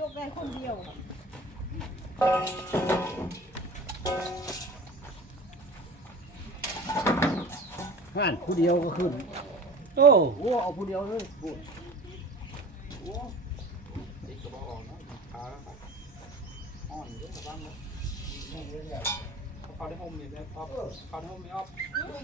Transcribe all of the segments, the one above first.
ยกได้คนเดียวห่านผู้เดียวก็ขึ้น โอ้โหเอาผู้เดียวเลยโอ้เลยาได้ห้องมีได้ครับเขาได้ห้องมีครับ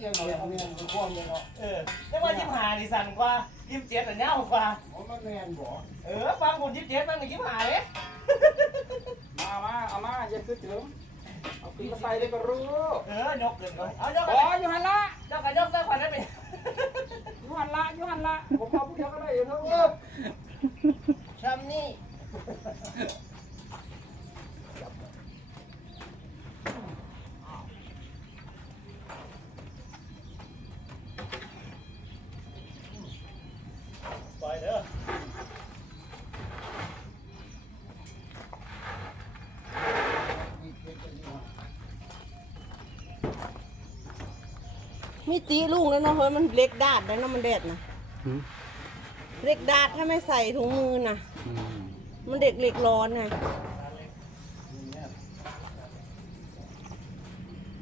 เยอะเลยเนี่ยคือความเยอะเนาะเออแต่ว่ายิ้มหาดีสั่นกว่ายิ้มเจ็ดแต่เน่ากว่าผมมันแมนบ่เออ ฟังคนยิ้มเจ็ดมันก็ยิ้มหาเลยมามาเอามาอย่าคือเติมเอาปีมาใส่ได้ก็รูกเออยกเลยเอายกอ๋ยยูหันละยกกันยกได้ยวันได้ไหมยูหันละยูหันละผมเอาผู้เดียวก็ได้เออครับชั้นนี้มีตีลูกแล้วนะเฮ้ย มันเล็กดาดแล้วนะมันเด็ดนะเล็กดาดถ้าไม่ใส่ถุงมือนะมันเด็กเล็กร้อนไง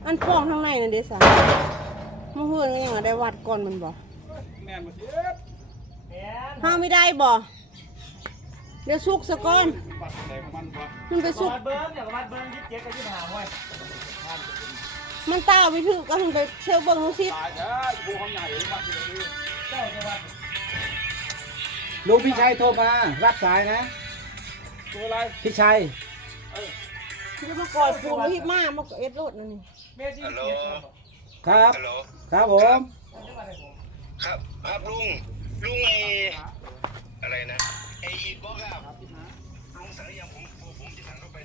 อันฟองข้างในน่ะเดซ่าเมื่อคืนเนี่ยได้วัดก่อนมันบอกห้าไม่ได้บอกเดี๋ยวสุกสะก้อนมันไปสุกเบิร์นเนี่ยวัดเบิร์ยิ่งเจ๊กยิ่งหาห้มันต้าไปถึงก็ถึงไปเชื่อเบิ้งลูกศิษย์ลูกพี่ชายโทร มารับสายนะพี่ชายที่มาก่อนปูมาที่มามากเอ็ดรถนั่นี่ครับครับผมครับครับลุงลุงไออะไรนะไออีบอกครับลุงสารยัง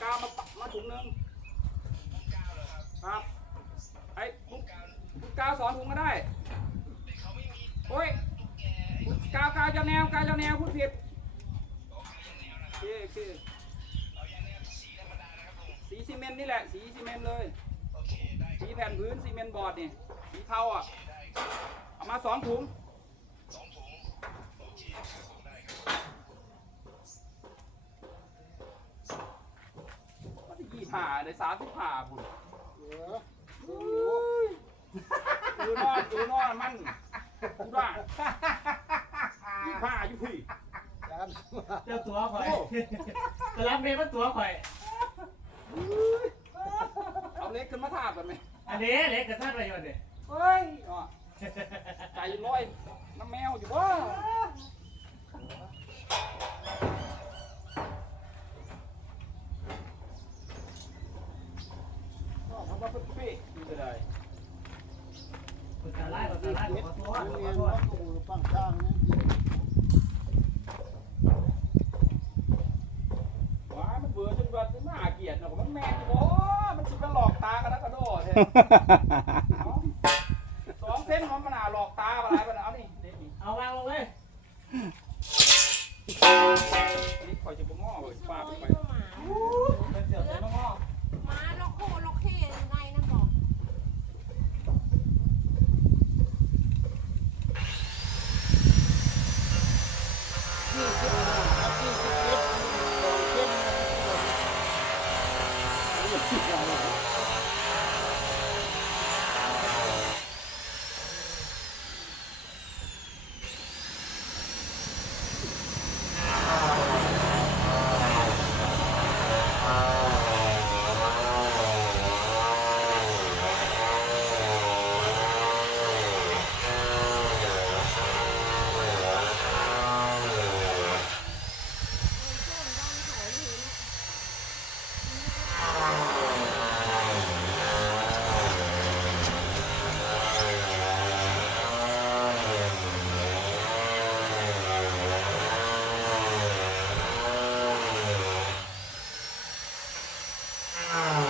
กามาปักมาถุงนึงครับ ไอ้คุณกาสอนถุงก็ได้ โอ้ยกากาจะแนวกาจะแนวพูดผิด โอเคสีซีเมนต์นี่แหละ สีซีเมนต์เลย สีแผ่นพื้นซีเมนต์บอร์ดนี่ สีเทาอ่ะ เอามาสองถุงหาในสาสิบหาบุญเออดูนอดูนอมันดูได้ยี่ห้าอยู่พี่ เจ้าตัวข่อยตะวรับเมย์มันตัวข่อย เอาเล็กขึ้นมาทาบกันไหมอันนี้เล็กกระทาบอะไรอยู่เนี่ยเอ้ยใจลอย น้ำแมวอยู่บ้า Ha ha ha ha ha. You d Ah.